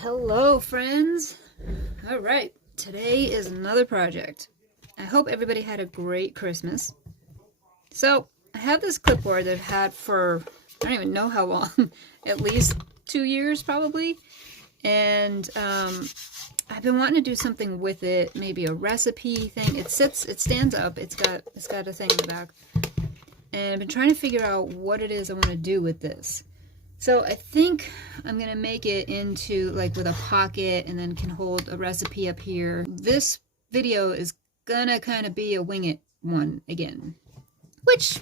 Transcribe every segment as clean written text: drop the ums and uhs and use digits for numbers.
Hello, friends. All right, today is another project. I hope everybody had a great Christmas. So, I have this clipboard that I've had for, I don't even know how long, at least 2 years probably. And I've been wanting to do something with it, maybe a recipe thing. It stands up, it's got a thing in the back. And I've been trying to figure out what it is I want to do with this. So I think I'm going to make it into like with a pocket and then can hold a recipe up here. This video is going to kind of be a wing it one again, which,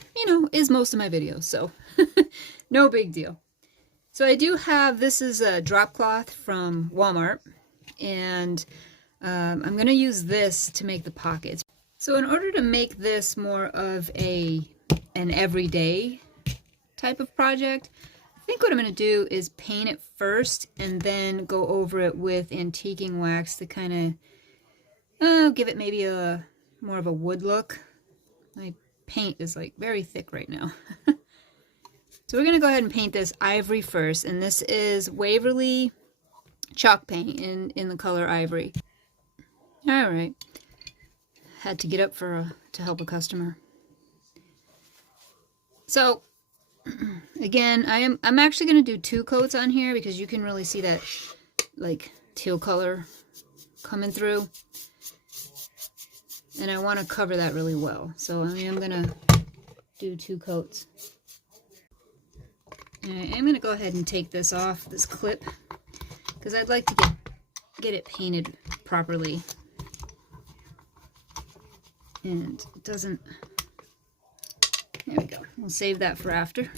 is most of my videos. So no big deal. So I do have, this is a drop cloth from Walmart, and I'm going to use this to make the pockets. So in order to make this more of an everyday type of project, I think what I'm going to do is paint it first and then go over it with antiquing wax to kind of give it maybe a more of a wood look. My paint is like very thick right now. So we're going to go ahead and paint this ivory first, and this is Waverly chalk paint in the color ivory. All right. Had to get up to help a customer. So again, I'm actually going to do 2 coats on here because you can really see that like teal color coming through. And I want to cover that really well. So I'm going to do 2 coats. And I'm going to go ahead and take this off, this clip, because I'd like to get it painted properly. And it doesn't... There we go. We'll save that for after.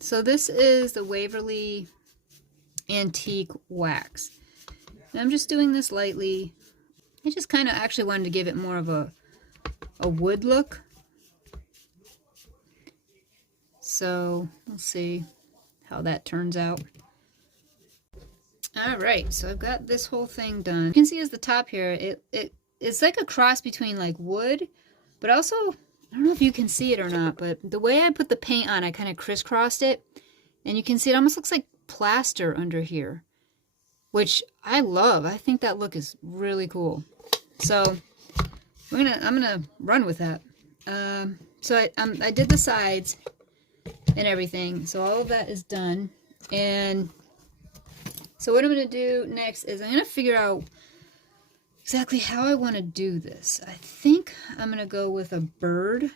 So this is the Waverly Antique Wax. And I'm just doing this lightly. I just kind of actually wanted to give it more of a wood look. So we'll see how that turns out. Alright, so I've got this whole thing done. You can see as the top here, it's like a cross between like wood, but also, I don't know if you can see it or not, but the way I put the paint on, I kind of crisscrossed it, and you can see it almost looks like plaster under here, which I love. I think that look is really cool. So I'm gonna run with that. So I did the sides and everything, so all of that is done, and so what I'm going to do next is I'm going to figure out exactly how I want to do this. I think I'm going to go with a bird.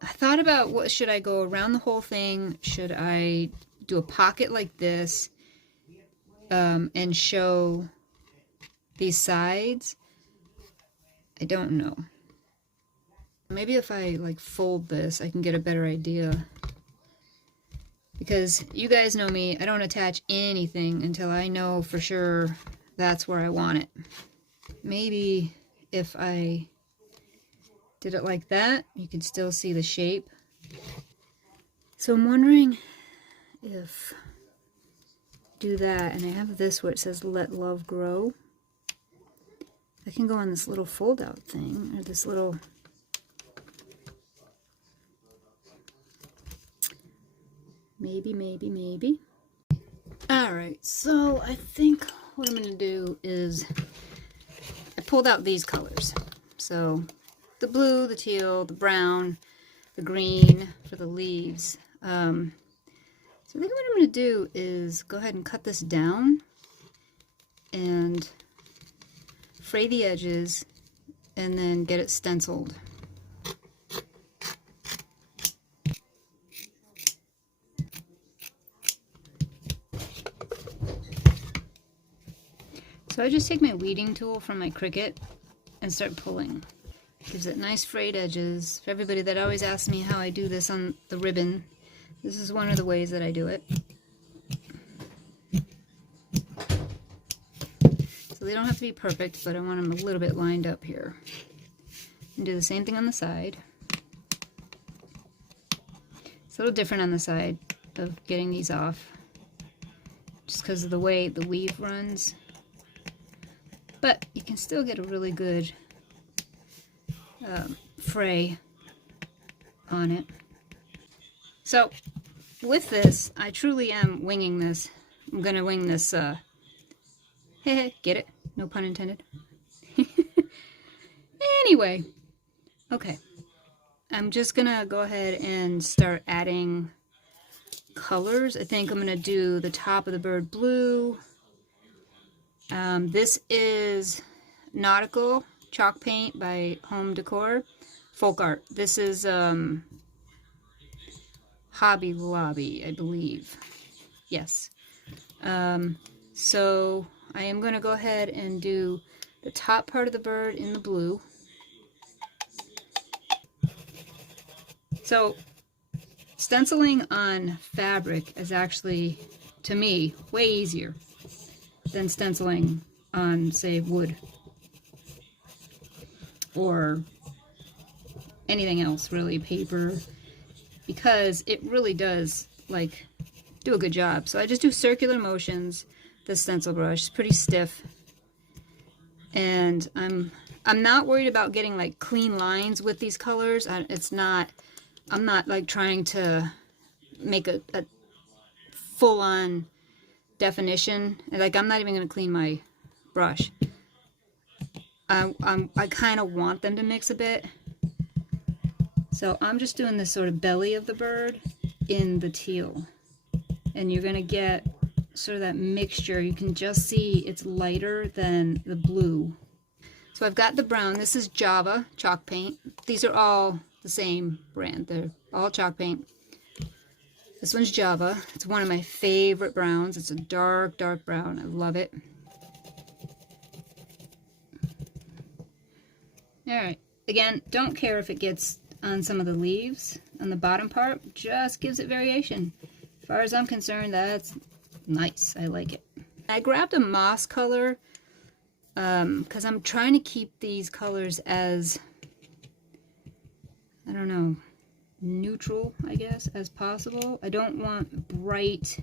I thought about what should I go around the whole thing? Should I do a pocket like this and show these sides? I don't know. Maybe if I like fold this, I can get a better idea. Because you guys know me, I don't attach anything until I know for sure that's where I want it. Maybe if I did it like that, you could still see the shape. So I'm wondering if do that, and I have this where it says "Let Love Grow." I can go on this little fold-out thing, or this little... Maybe. Alright, so I think what I'm going to do is I pulled out these colors. So the blue, the teal, the brown, the green for the leaves. So I think what I'm going to do is go ahead and cut this down and fray the edges and then get it stenciled. So I just take my weeding tool from my Cricut and start pulling. Gives it nice frayed edges. For everybody that always asks me how I do this on the ribbon, this is one of the ways that I do it. So they don't have to be perfect, but I want them a little bit lined up here. And do the same thing on the side. It's a little different on the side of getting these off, just because of the way the weave runs. But you can still get a really good fray on it. So with this, I truly am winging this. I'm gonna wing this, get it? No pun intended. Anyway, okay. I'm just gonna go ahead and start adding colors. I think I'm gonna do the top of the bird blue. This is Nautical chalk paint by Home Decor. Folk art. This is Hobby Lobby, I believe. Yes. So I am going to go ahead and do the top part of the bird in the blue. So stenciling on fabric is actually, to me, way easier than stenciling on, say, wood or anything else, really, paper, because it really does, like, do a good job. So I just do circular motions. The stencil brush is pretty stiff, and I'm not worried about getting like clean lines with these colors. I'm not like trying to make a full-on definition. Like, I'm not even going to clean my brush. I kind of want them to mix a bit. So I'm just doing this sort of belly of the bird in the teal. And you're going to get sort of that mixture. You can just see it's lighter than the blue. So I've got the brown. This is Java chalk paint. These are all the same brand. They're all chalk paint. This one's Java. It's one of my favorite browns. It's a dark, dark brown. I love it. Alright. Again, don't care if it gets on some of the leaves on the bottom part. Just gives it variation. As far as I'm concerned, that's nice. I like it. I grabbed a moss color because I'm trying to keep these colors as, I don't know, neutral, I guess, as possible. I don't want bright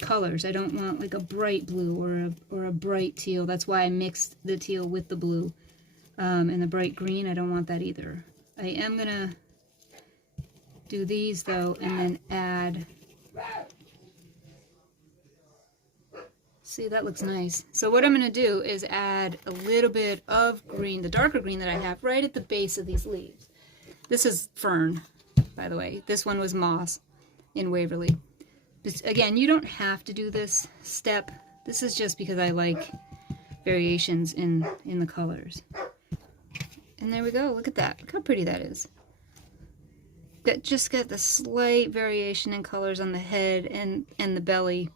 colors. I don't want like a bright blue or a bright teal. That's why I mixed the teal with the blue. And the bright green, I don't want that either. I am gonna do these though, and then add, see, that looks nice. So what I'm gonna do is add a little bit of green, the darker green that I have right at the base of these leaves. This is fern, by the way. This one was moss in Waverly. Just, again, you don't have to do this step. This is just because I like variations in the colors. And there we go. Look at that. Look how pretty that is. That just got the slight variation in colors on the head and the belly.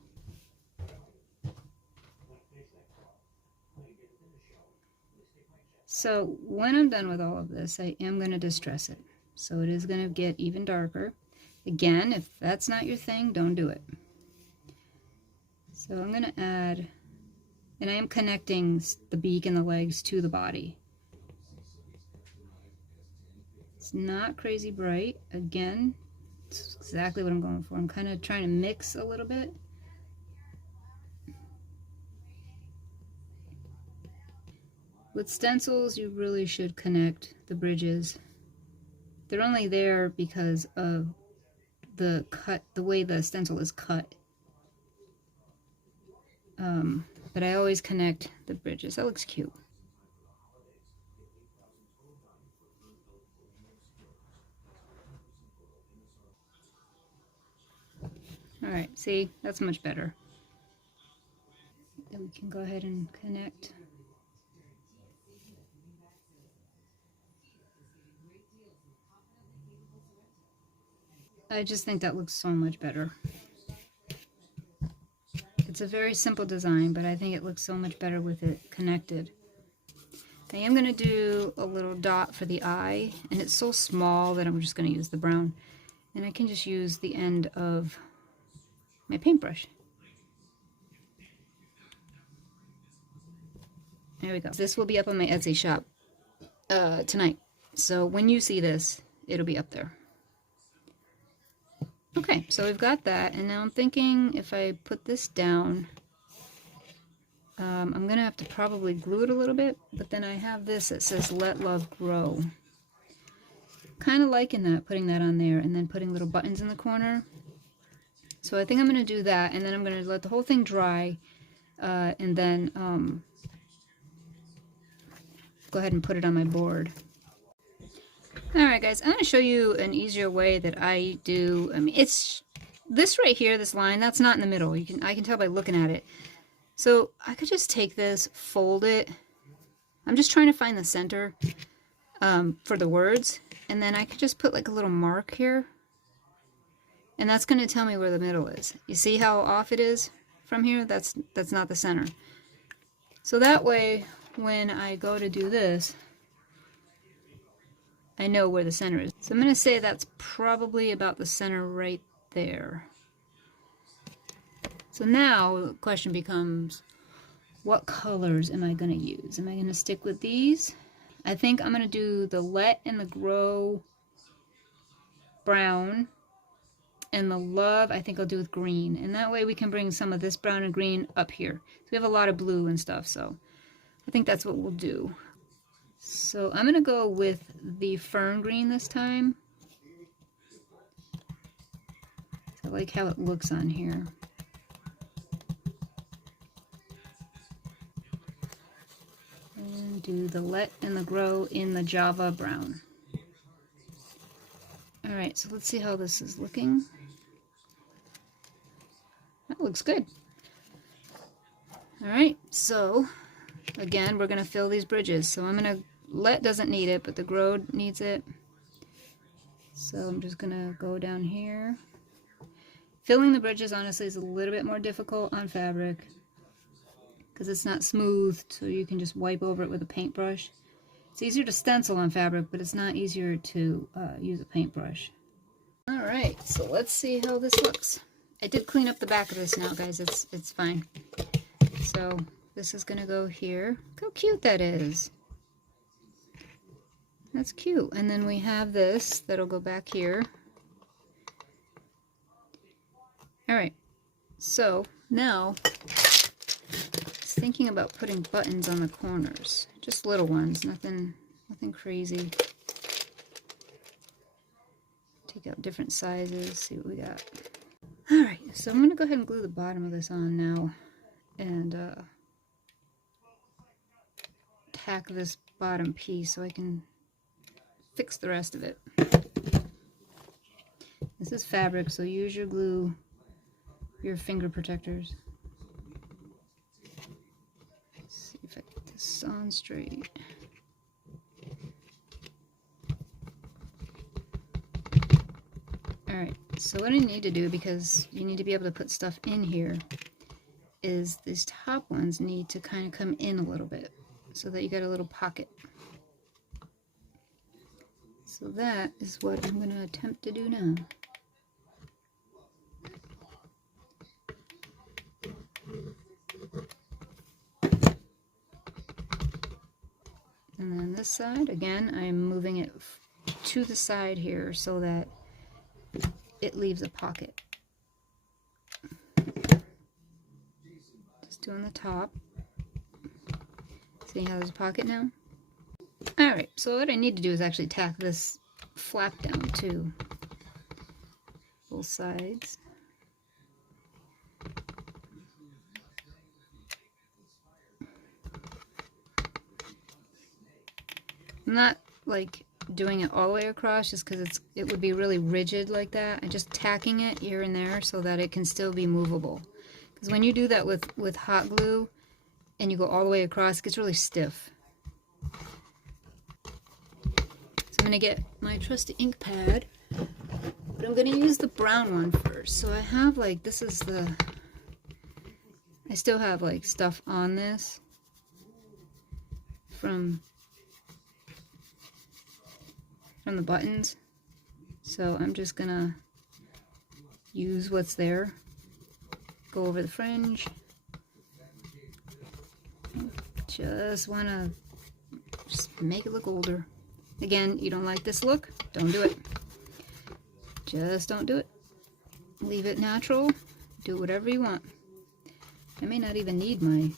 So when I'm done with all of this, I am going to distress it. So it is going to get even darker. Again, if that's not your thing, don't do it. So I'm going to add, and I am connecting the beak and the legs to the body. It's not crazy bright. Again, it's exactly what I'm going for. I'm kind of trying to mix a little bit. With stencils, you really should connect the bridges. They're only there because of the way the stencil is cut. But I always connect the bridges. That looks cute. Alright, see, that's much better. Then we can go ahead and connect. I just think that looks so much better. It's a very simple design, but I think it looks so much better with it connected. I am going to do a little dot for the eye, and it's so small that I'm just going to use the brown. And I can just use the end of my paintbrush. There we go. This will be up on my Etsy shop tonight. So when you see this, it'll be up there. Okay, so we've got that, and now I'm thinking if I put this down, I'm gonna have to probably glue it a little bit, but then I have this that says Let Love Grow. Kind of liking that, putting that on there and then putting little buttons in the corner. So I think I'm gonna do that, and then I'm gonna let the whole thing dry, and then go ahead and put it on my board. Alright guys, I'm going to show you an easier way that I do. I mean, it's this right here, this line, that's not in the middle. I can tell by looking at it. So I could just take this, fold it. I'm just trying to find the center for the words, and then I could just put like a little mark here, and that's going to tell me where the middle is. You see how off it is from here? That's not the center. So that way, when I go to do this, I know where the center is. So I'm going to say that's probably about the center right there. So now the question becomes, what colors am I going to use? Am I going to stick with these? I think I'm going to do the Let and the Grow brown, and the Love I think I'll do with green. And that way we can bring some of this brown and green up here. So we have a lot of blue and stuff, so I think that's what we'll do. So I'm going to go with the Fern Green this time. I like how it looks on here. And do the Let and the Grow in the Java Brown. Alright, so let's see how this is looking. That looks good. Alright, so again, we're going to fill these bridges. So I'm going to, Let doesn't need it, but the Grow needs it. So I'm just going to go down here. Filling the bridges, honestly, is a little bit more difficult on fabric because it's not smooth, so you can just wipe over it with a paintbrush. It's easier to stencil on fabric, but it's not easier to use a paintbrush. Alright, so let's see how this looks. I did clean up the back of this now, guys. It's fine. So this is going to go here. Look how cute that is. That's cute. And then we have this that'll go back here. Alright, so now I was thinking about putting buttons on the corners. Just little ones, nothing crazy. Take out different sizes, see what we got. Alright, so I'm going to go ahead and glue the bottom of this on now. And tack this bottom piece so I can fix the rest of it. This is fabric, so use your glue, your finger protectors. Let's see if I get this on straight. Alright, so what I need to do, because you need to be able to put stuff in here, is these top ones need to kind of come in a little bit so that you get a little pocket. So that is what I'm going to attempt to do now. And then this side, again, I'm moving it to the side here so that it leaves a pocket. Just doing the top. See how there's a pocket now? Alright, so what I need to do is actually tack this flap down too. Both sides. I'm not like doing it all the way across just because it would be really rigid like that. I'm just tacking it here and there so that it can still be movable. Because when you do that with hot glue and you go all the way across, it gets really stiff. So I'm going to get my trusty ink pad, but I'm going to use the brown one first. So I have like, this is the, I still have like stuff on this from the buttons, so I'm just gonna use what's there, go over the fringe, just wanna make it look older. Again, you don't like this look, don't do it. Just don't do it. Leave it natural, do whatever you want. I may not even need my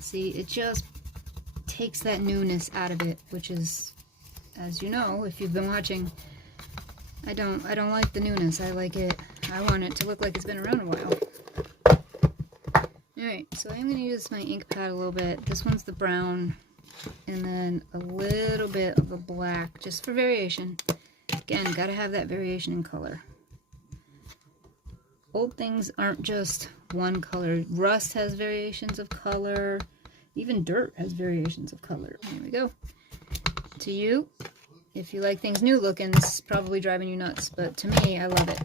See, it just takes that newness out of it, which is, as you know, if you've been watching, I don't like the newness. I like it, I want it to look like it's been around a while. Alright, so I'm going to use my ink pad a little bit. This one's the brown, and then a little bit of the black, just for variation. Again, gotta have that variation in color. Old things aren't just one color. Rust has variations of color. Even dirt has variations of color. Here we go. To you, if you like things new looking, this is probably driving you nuts, but to me, I love it.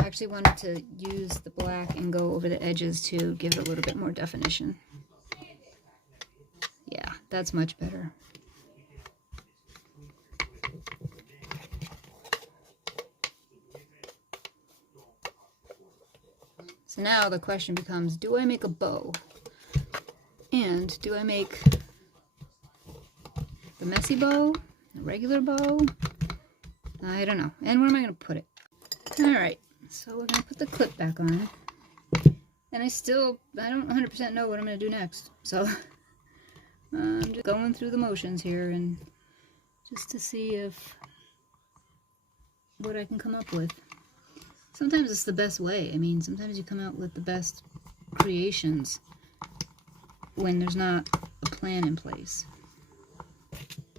I actually wanted to use the black and go over the edges to give it a little bit more definition. Yeah, that's much better. So now the question becomes, do I make a bow? And do I make the messy bow? A regular bow? I don't know. And where am I going to put it? Alright, so we're going to put the clip back on. And I don't 100% know what I'm going to do next. So I'm just going through the motions here and just to see what I can come up with. Sometimes it's the best way. I mean, sometimes you come out with the best creations when there's not a plan in place.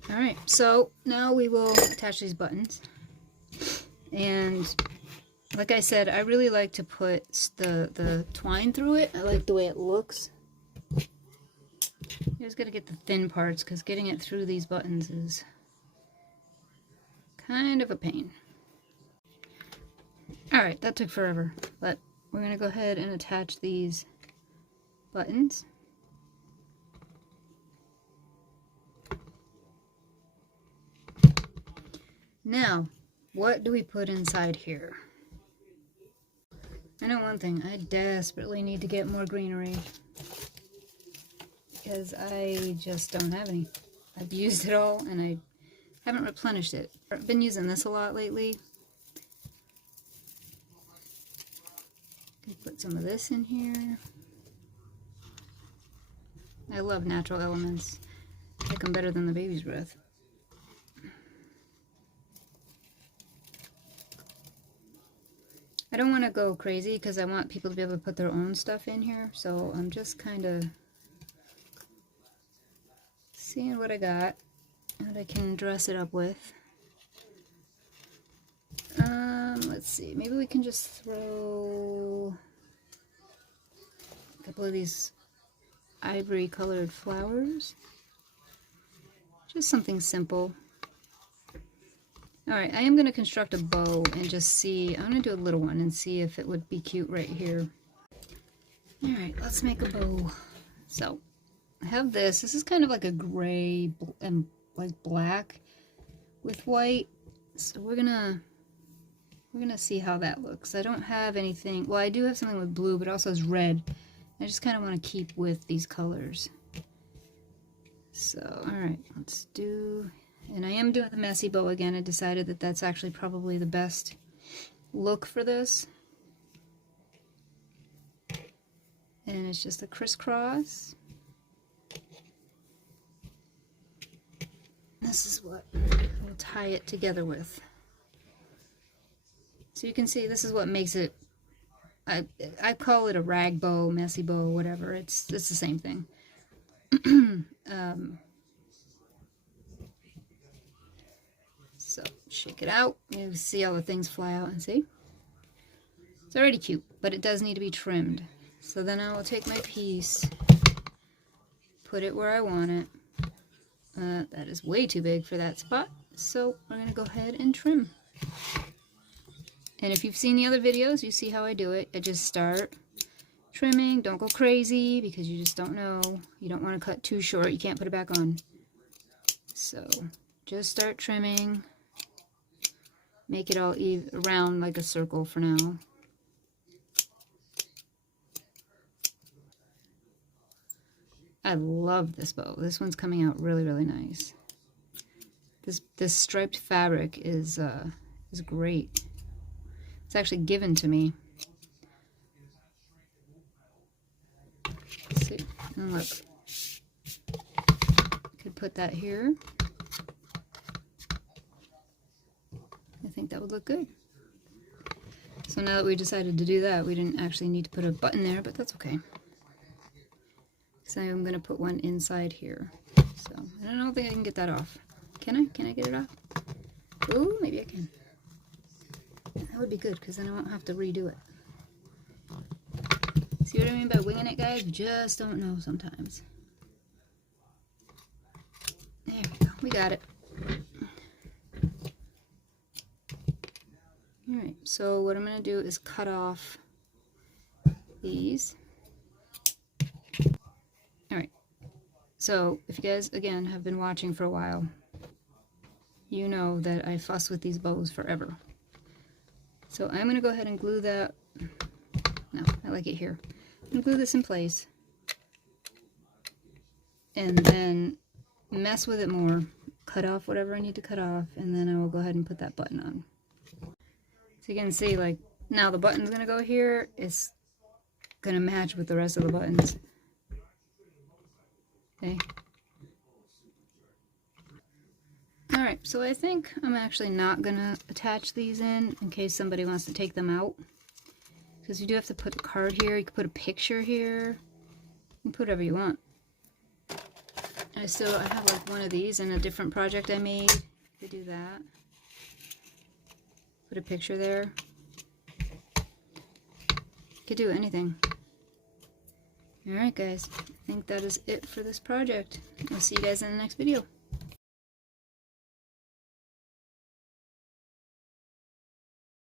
Alright, so now we will attach these buttons. And like I said, I really like to put the twine through it. I like the way it looks. You just gotta get the thin parts, because getting it through these buttons is kind of a pain. Alright, that took forever, but we're going to go ahead and attach these buttons. Now, what do we put inside here? I know one thing, I desperately need to get more greenery, because I just don't have any. I've used it all and I haven't replenished it. I've been using this a lot lately. Put some of this in here. I love natural elements. I like them better than the baby's breath. I don't want to go crazy because I want people to be able to put their own stuff in here, so I'm just kind of seeing what I got, what I can dress it up with. Let's see, maybe we can just throw a couple of these ivory colored flowers. Just something simple. Alright, I am going to construct a bow and just see, I'm going to do a little one and see if it would be cute right here. Alright, let's make a bow. So, I have this. This is kind of like a gray and like black with white. So we're gonna see how that looks. I don't have anything, well, I do have something with blue, but it also has red. I just kind of want to keep with these colors. So, alright, let's do, and I am doing the messy bow again. I decided that that's actually probably the best look for this. And it's just a crisscross. This is what we'll tie it together with. So you can see this is what makes it, I call it a rag bow, messy bow, whatever. It's the same thing. So shake it out. You see all the things fly out and see. It's already cute, but it does need to be trimmed. So then I will take my piece, put it where I want it. That is way too big for that spot, so we're going to go ahead and trim. And if you've seen the other videos, you see how I do it. I just start trimming. Don't go crazy because you just don't know. You don't want to cut too short. You can't put it back on. So just start trimming. Make it all around like a circle for now. I love this bow. This one's coming out really, really nice. This striped fabric is great. It's actually given to me. Let's see. And look, put that here. I think that would look good. So now that we decided to do that, we didn't actually need to put a button there, but that's okay. So I'm going to put one inside here. So I don't think I can get that off. Can I? Can I get it off? Ooh, maybe I can. That would be good, because then I won't have to redo it. See what I mean by winging it, guys? You just don't know sometimes. There we go. We got it. Alright, so what I'm going to do is cut off these. Alright, so if you guys, again, have been watching for a while, you know that I fuss with these bows forever. So I'm going to go ahead and glue that. No, I like it here. I'm going to glue this in place. And then mess with it more. Cut off whatever I need to cut off. And then I will go ahead and put that button on. So you can see, like, now the button's going to go here. It's going to match with the rest of the buttons. Okay. Alright, so I think I'm actually not going to attach these in case somebody wants to take them out. Because you do have to put a card here, you can put a picture here, you can put whatever you want. I have like one of these in a different project I made. You could do that. Put a picture there. You could do anything. Alright guys, I think that is it for this project. I'll see you guys in the next video.